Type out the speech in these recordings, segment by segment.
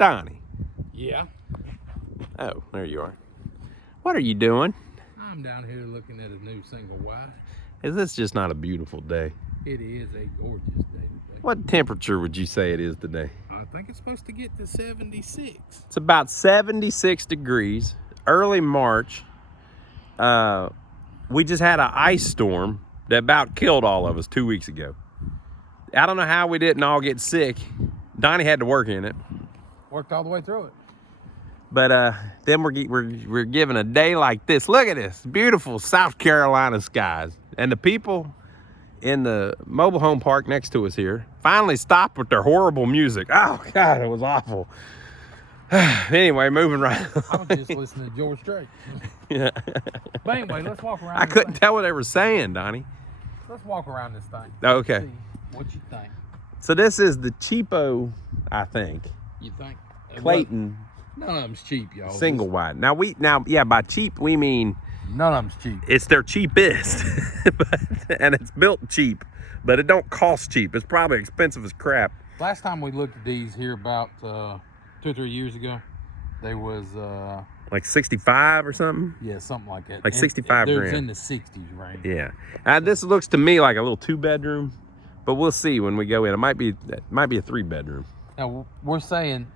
Donnie. Yeah. Oh, there you are. What are you doing? I'm down here looking at a new single wide. Is this just not a beautiful day? It is a gorgeous day today. What temperature would you say it is today? I think it's supposed to get to 76. It's about 76 degrees, early March. We just had an ice storm that about killed all of us 2 weeks ago. I don't know how we didn't all get sick. Donnie had to work in it. Worked all the way through it. But then we're given a day like this. Look at this beautiful South Carolina skies. And the people in the mobile home park next to us here finally stopped with their horrible music. Oh God, it was awful. Anyway, moving right on. I was just listening to George Strait. Yeah. But anyway, let's walk around. I couldn't tell what they were saying, Donnie. Let's walk around this thing. Okay. See what you think. So this is the cheapo, I think. You think? Clayton. None of them's cheap, y'all. Single wide. Now yeah, by cheap we mean None of them's cheap. it's their cheapest, and it's built cheap, but it don't cost cheap. It's probably expensive as crap. Last time we looked at these here about 2 or 3 years ago, they was Like 65 or something. yeah, something like that. Like 65 grand. grand. In the 60s range. Yeah. This looks to me like a little 2-bedroom, but we'll see when we go in. It might be a 3-bedroom. Now we're saying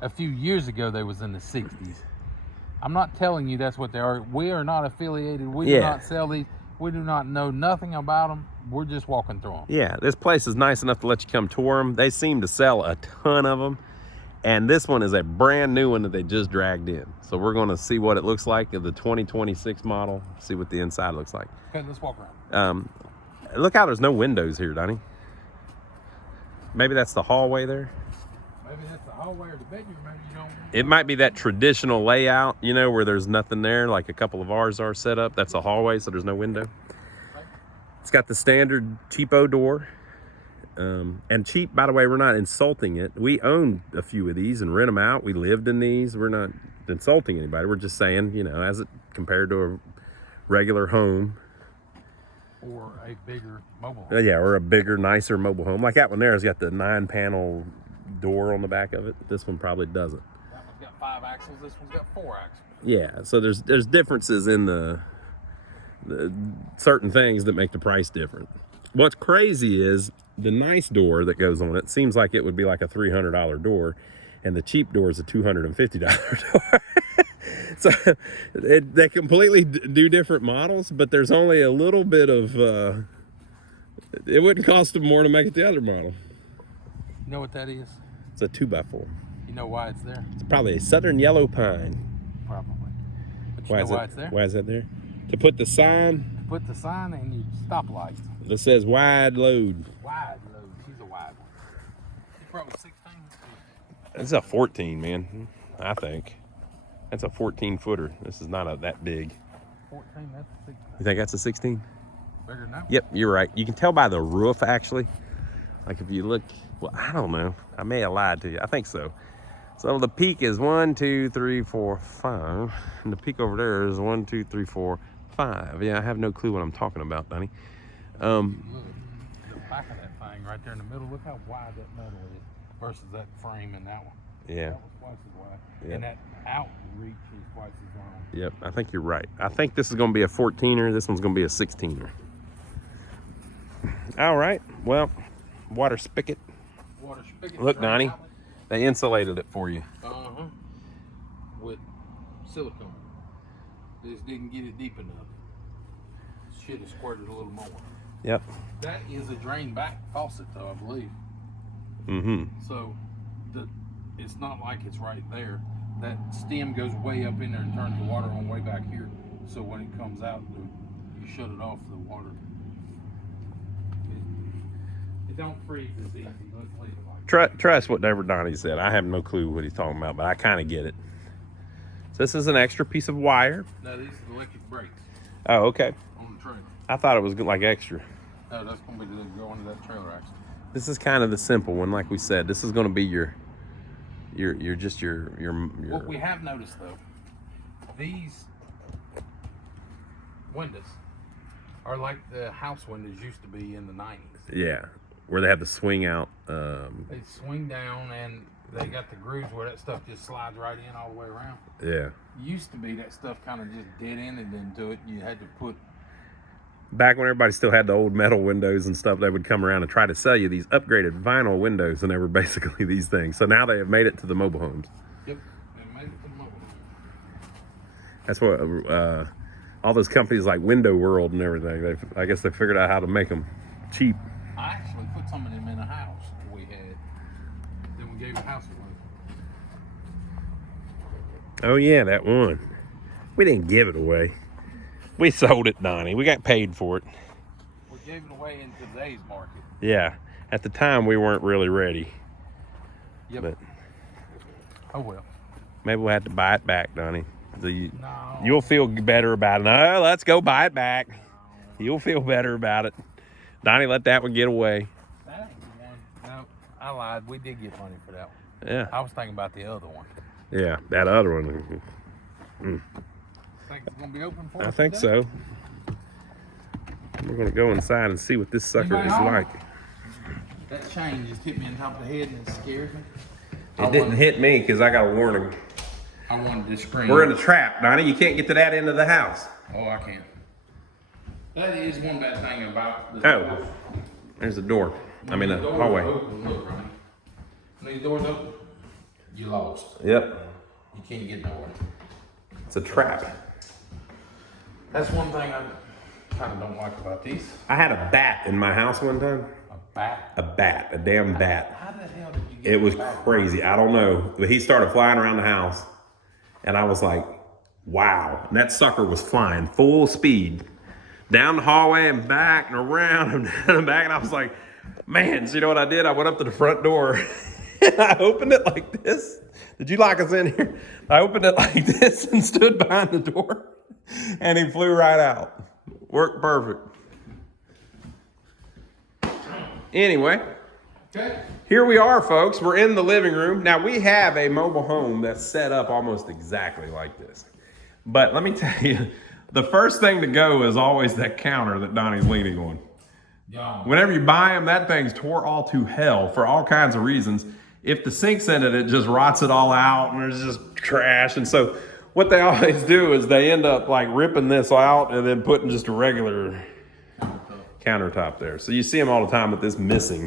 a few years ago they was in the 60s. I'm not telling you that's what they are. We are not affiliated. We do not sell these. We do not know nothing about them. We're just walking through them. Yeah, this place is nice enough to let you come tour them. They seem to sell a ton of them. And this one is a brand new one that they just dragged in. So we're going to see what it looks like of the 2026 model. See what the inside looks like. Okay, let's walk around. Look how there's no windows here, Donnie. Maybe that's the hallway there. Maybe that's the hallway or the bedroom. Maybe you don't. It might be that traditional layout, you know, where there's nothing there, like a couple of ours are set up. That's a hallway, so there's no window. It's got the standard cheapo door. And cheap, by the way, we're not insulting it. We own a few of these and rent them out. We lived in these. We're not insulting anybody. We're just saying, you know, as it compared to a regular home. Or a bigger mobile home. Yeah, or a bigger, nicer mobile home. Like that one there has got the 9-panel door on the back of it. This one probably doesn't. That one's got 5 axles. This one's got 4 axles. Yeah, so there's differences in the certain things that make the price different. What's crazy is the nice door that goes on it seems like it would be like a $300 door, and the cheap door is a $250 door. So they completely do different models, but there's only a little bit of it wouldn't cost them more to make it the other model. You know what that is? It's a 2x4. You know why it's there? It's probably a southern yellow pine. Probably. But you know why it's there? Why is that there? To put the sign. To put the sign in your stoplight. That says wide load. Wide load. She's a wide one. She's probably 16. It's a 14, man. I think. That's a 14-footer. This is not that big. 14, that's a 16. You think that's a 16? Bigger than that? Yep, you're right. You can tell by the roof, actually. Like if you look, well, I don't know. I may have lied to you. I think so. So the peak is 1, 2, 3, 4, 5. And the peak over there is 1, 2, 3, 4, 5. Yeah, I have no clue what I'm talking about, Donnie. Look, the back of that thing right there in the middle, look how wide that metal is versus that frame and that one. Yeah. That was twice as wide. Yep. And that outreach is twice as long. Yep, I think you're right. I think this is going to be a 14er. This one's going to be a 16er. All right. Well, water spigot. Water spigot. Look, Donnie, they insulated it for you. Uh-huh. With silicone. They just didn't get it deep enough. Should have squirted a little more. Yep. That is a drain back faucet, though, I believe. Mm-hmm. So it's not like it's right there. That stem goes way up in there and turns the water on way back here. So when it comes out, you shut it off, the water. It don't freeze as easy. Let's leave it like that. Trust whatever Donnie said. I have no clue what he's talking about, but I kind of get it. So this is an extra piece of wire. No, these are the electric brakes Oh, okay. on the trailer. I thought it was like extra. No, that's going to be go into that trailer axle. This is kind of the simple one, like we said. This is going to be your. What we have noticed though, these windows are like the house windows used to be in the 90s. Yeah. where they have the swing out. They swing down and they got the grooves where that stuff just slides right in all the way around. Yeah. Used to be that stuff kind of just dead-ended into it. You had to put... Back when everybody still had the old metal windows and stuff, they would come around and try to sell you these upgraded vinyl windows, and they were basically these things. So now they have made it to the mobile homes. Yep, they made it to the mobile home. That's what all those companies like Window World and everything, I guess they figured out how to make them cheap. I actually put some of them in a house we had. Then we gave the house away. Oh yeah, that one. We didn't give it away. We sold it, Donnie. We got paid for it. We gave it away in today's market. Yeah. At the time, we weren't really ready. Yep. But oh well. maybe we'll have to buy it back, Donnie. No. You'll feel better about it. No, let's go buy it back. You'll feel better about it. Donnie let that one get away. That ain't the one. No, I lied. We did get money for that one. Yeah. I was thinking about the other one. Yeah, that other one. Think it's gonna be open for us I think today? so. We're gonna go inside and see what this sucker Anybody is home? like. That chain just hit me on top of the head and it scared me. It didn't hit me because I got a warning. I wanted to scream. We're in a trap, Donnie. You can't get to that end of the house. Oh, I can't. That is one bad thing about the Oh, there's the door. I mean, the doors hallway. Open, look, right? When these doors open, you lost. Yep. You can't get nowhere. It's a trap. That's one thing I kind of don't like about these. I had a bat in my house one time. A bat. A bat, a damn bat. How the hell did you get It was a bat? crazy. I don't know. But he started flying around the house. And I was like, wow. And that sucker was flying full speed down the hallway and back and around and down and back. And I was like, man, so you know what I did? I went up to the front door and I opened it like this. Did you lock us in here? I opened it like this and stood behind the door. And he flew right out. Worked perfect. Anyway. Okay. Here we are, folks. We're in the living room. Now, we have a mobile home that's set up almost exactly like this. But let me tell you, the first thing to go is always that counter that Donnie's leaning on. Gone. Whenever you buy them, that thing's tore all to hell for all kinds of reasons. If the sink's in it, it just rots it all out and there's just trash. And so what they always do is they end up like ripping this out and then putting just a regular countertop there. So you see them all the time with this missing.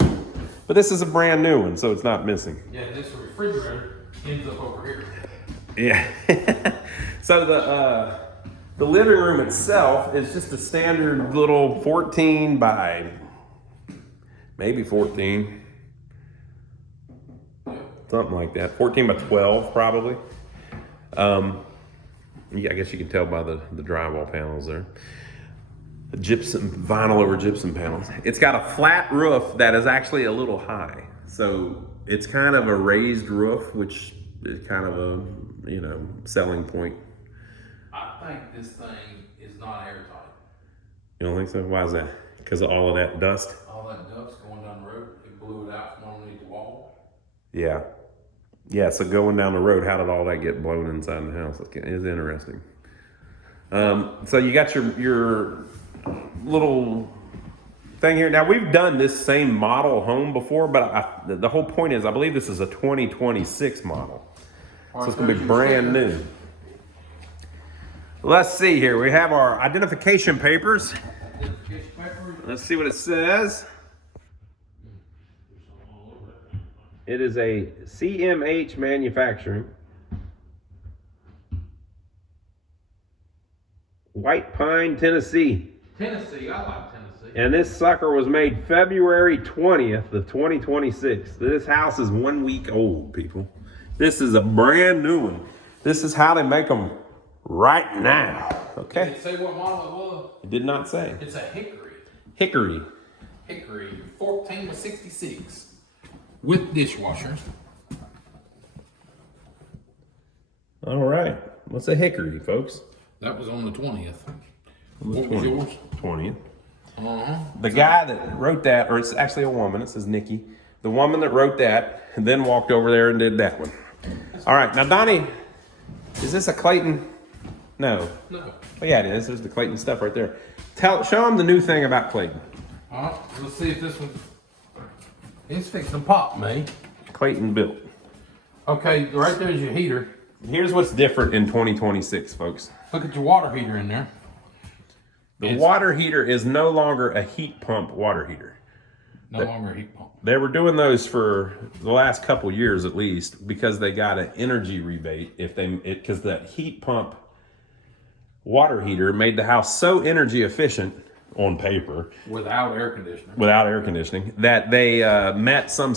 But this is a brand new one, so it's not missing. Yeah, this refrigerator ends up over here. Yeah. So the living room itself is just a standard little 14 by maybe 14. Something like that. 14 by 12 probably. Yeah, I guess you can tell by the drywall panels there. Gypsum, vinyl over gypsum panels. It's got a flat roof that is actually a little high. So it's kind of a raised roof, which is kind of a, you know, selling point. I think this thing is not airtight. You don't think so? Why is that? Because of all of that dust? All that dust going down the road, it blew it out from underneath the wall. Yeah. Yeah, so going down the road, how did all that get blown inside the house? It's interesting. So you got your little thing here. Now, we've done this same model home before, but the whole point is I believe this is a 2026 model. So it's going to be brand new. Let's see here. We have our identification papers. Let's see what it says. It is a CMH manufacturing. White Pine, Tennessee. Tennessee, I like Tennessee. And this sucker was made February 20th of 2026. This house is 1 week old, people. This is a brand new one. This is how they make them right now. Okay? Did it say what model it was? It did not say. It's a Hickory. Hickory. Hickory 14 to 66 with dishwasher. All right. What's a Hickory, folks? That was on the 20th. On the What was 20th. yours? 20th. Uh-huh. The guy that wrote that, or it's actually a woman, it says Nikki. The woman that wrote that and then walked over there and did that one. All right, now Donnie, is this a Clayton? No. No. Oh yeah, it is. There's the Clayton stuff right there. Show him the new thing about Clayton. All right, let's see if this one. It's fixing to pop, man. Clayton built. Okay, right there's your heater. Here's what's different in 2026, folks. Look at your water heater in there. The water heater is no longer a heat pump water heater. No longer a heat pump. They were doing those for the last couple years at least because they got an energy rebate because that heat pump water heater made the house so energy efficient on paper without air conditioning that they met some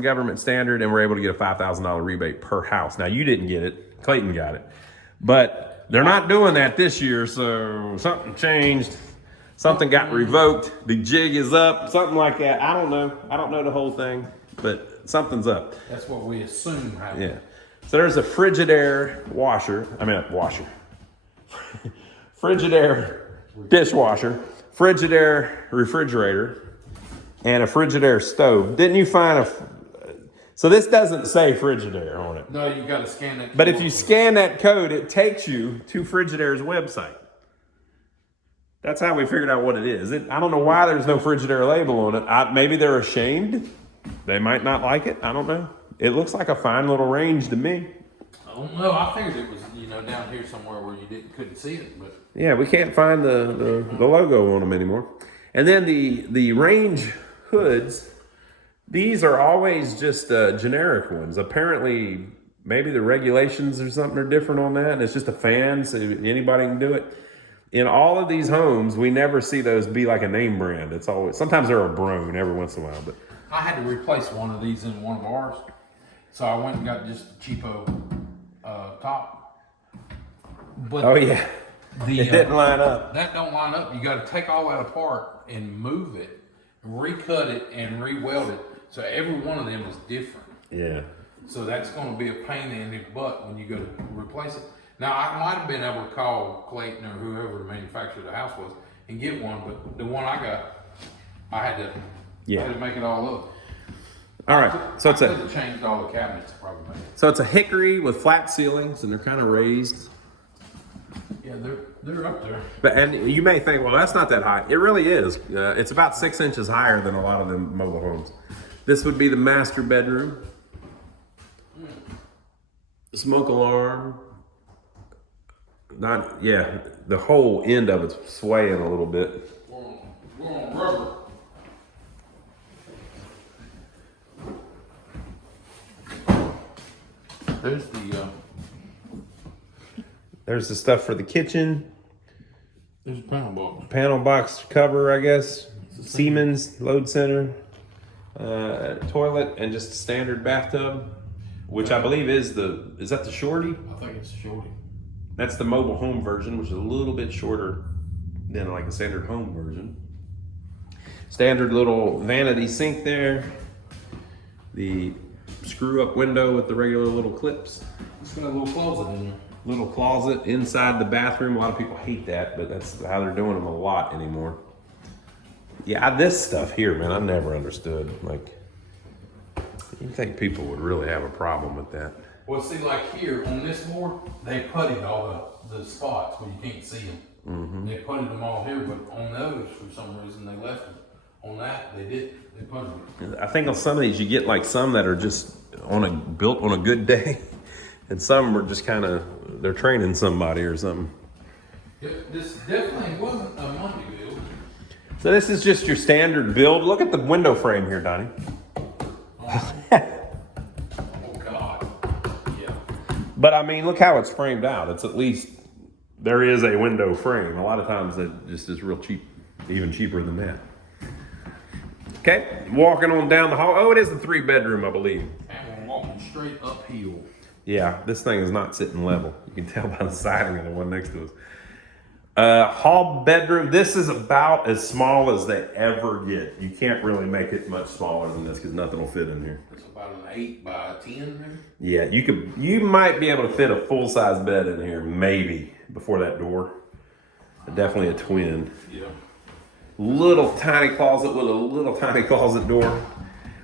government standard, and were able to get a $5,000 rebate per house. Now, you didn't get it, Clayton got it, but they're not doing that this year, so something changed. Something got revoked. The jig is up, something like that. I don't know the whole thing, but something's up. That's what we assume happened. Yeah. So there's a Frigidaire Frigidaire dishwasher, Frigidaire refrigerator, and a Frigidaire stove. Didn't you find so this doesn't say Frigidaire on it. No, you got to scan that code. But if you scan that code, it takes you to Frigidaire's website. That's how we figured out what it is. I don't know why there's no Frigidaire label on it. Maybe they're ashamed. They might not like it. I don't know. It looks like a fine little range to me. I don't know. I figured it was, down here somewhere where you couldn't see it. But yeah, we can't find the logo on them anymore. And then the range hoods, these are always just generic ones. Apparently, maybe the regulations or something are different on that, and it's just a fan, so anybody can do it. In all of these homes, we never see those be like a name brand. It's always, sometimes they're a Brone every once in a while. But I had to replace one of these in one of ours, so I went and got just a cheapo top. But oh yeah, it didn't line up. That don't line up. You got to take all that apart and move it, recut it, and re-weld it. So every one of them is different. Yeah. So that's going to be a pain in the butt when you go to replace it. Now, I might have been able to call Clayton or whoever the manufacturer of the house was and get one, but the one I got, I had to make it all up. All right, so I could have changed all the cabinets probably. So it's a Hickory with flat ceilings, and they're kind of raised. Yeah, they're up there. And you may think, well, that's not that high. It really is. It's about 6 inches higher than a lot of them mobile homes. This would be the master bedroom. The smoke alarm. The whole end of it's swaying a little bit. We're on rubber. There's the stuff for the kitchen. There's a panel box. Panel box cover, I guess. Siemens load center. Toilet, and just a standard bathtub, which I believe is that the Shorty? I think it's Shorty. That's the mobile home version, which is a little bit shorter than like a standard home version. Standard little vanity sink there. The screw up window with the regular little clips. It's got a little closet in there. Little closet inside the bathroom. A lot of people hate that, but that's how they're doing them a lot anymore. Yeah, this stuff here, man, I never understood. Like, you'd think people would really have a problem with that. Well, see, like here on this board, they putted all the spots where you can't see them. Mm-hmm. They putted them all here, but on those, for some reason, they left them. On that, they did. They putted them. I think on some of these, you get like some that are just built on a good day, and some are just kind of, they're training somebody or something. This definitely wasn't a money build. So this is just your standard build. Look at the window frame here, Donnie. But I mean, look how it's framed out. It's at least, there is a window frame. A lot of times it just is real cheap, even cheaper than that. Okay, walking on down the hall. Oh, it is the 3-bedroom, I believe. And we're walking straight uphill. Yeah, this thing is not sitting level. You can tell by the siding of the one next to us. Hall bedroom. This is about as small as they ever get. You can't really make it much smaller than this because nothing will fit in here. It's about an 8 by 10 there. Yeah, you might be able to fit a full-size bed in here, maybe, before that door. Definitely a twin. Yeah. Little tiny closet with a little tiny closet door.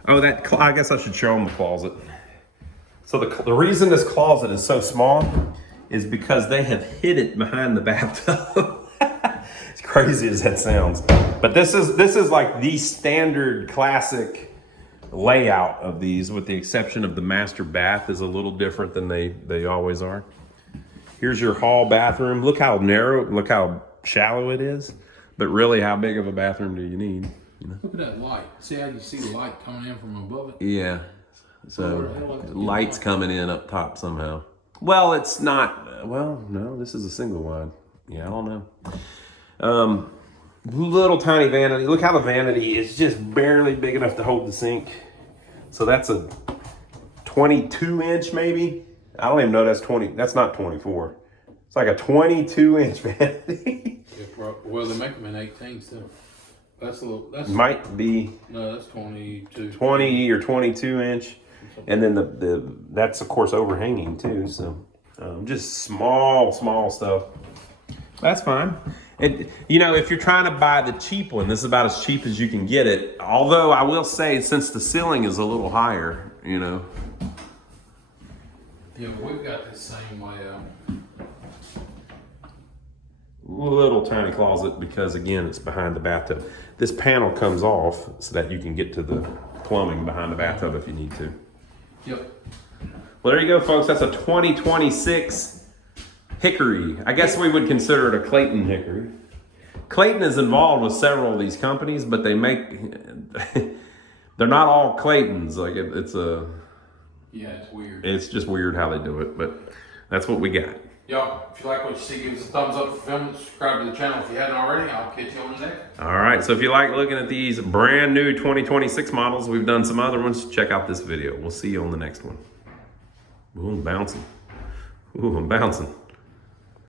Oh, I guess I should show them the closet. So the reason this closet is so small is because they have hid it behind the bathtub. As crazy as that sounds. But this is like the standard classic layout of these, with the exception of the master bath is a little different than they always are. Here's your hall bathroom. Look how narrow, look how shallow it is. But really, how big of a bathroom do you need? You know? Look at that light. See how you see the light coming in from above it? Yeah. So light's coming in up top somehow. Well, it's not. Well, no, this is a single wide. Yeah, I don't know. Little tiny vanity. Look how the vanity is just barely big enough to hold the sink. So that's a 22-inch maybe. I don't even know that's 20. That's not 24. It's like a 22-inch vanity. Yeah, well, they make them in 18s too. That's a little. That's might be. No, that's 22. 20 or 22-inch, and then the that's of course overhanging too. So just small stuff. That's fine. And you know, if you're trying to buy the cheap one, this is about as cheap as you can get it. Although I will say, since the ceiling is a little higher, you know. Yeah, we've got the same layout. Little tiny closet, because again, it's behind the bathtub. This panel comes off so that you can get to the plumbing behind the bathtub if you need to. Yep. Well, there you go, folks. That's a 2026 Hickory. I guess we would consider it a Clayton Hickory. Clayton is involved with several of these companies, but they make they're not all Claytons. Like it's a yeah, it's weird. It's just weird how they do it, but that's what we got. Y'all, if you like what you see, give us a thumbs up for filming. Subscribe to the channel if you hadn't already. I'll catch you on the next. All right, so if you like looking at these brand new 2026 models, we've done some other ones, check out this video. We'll see you on the next one. Ooh, I'm bouncing. Ooh, I'm bouncing.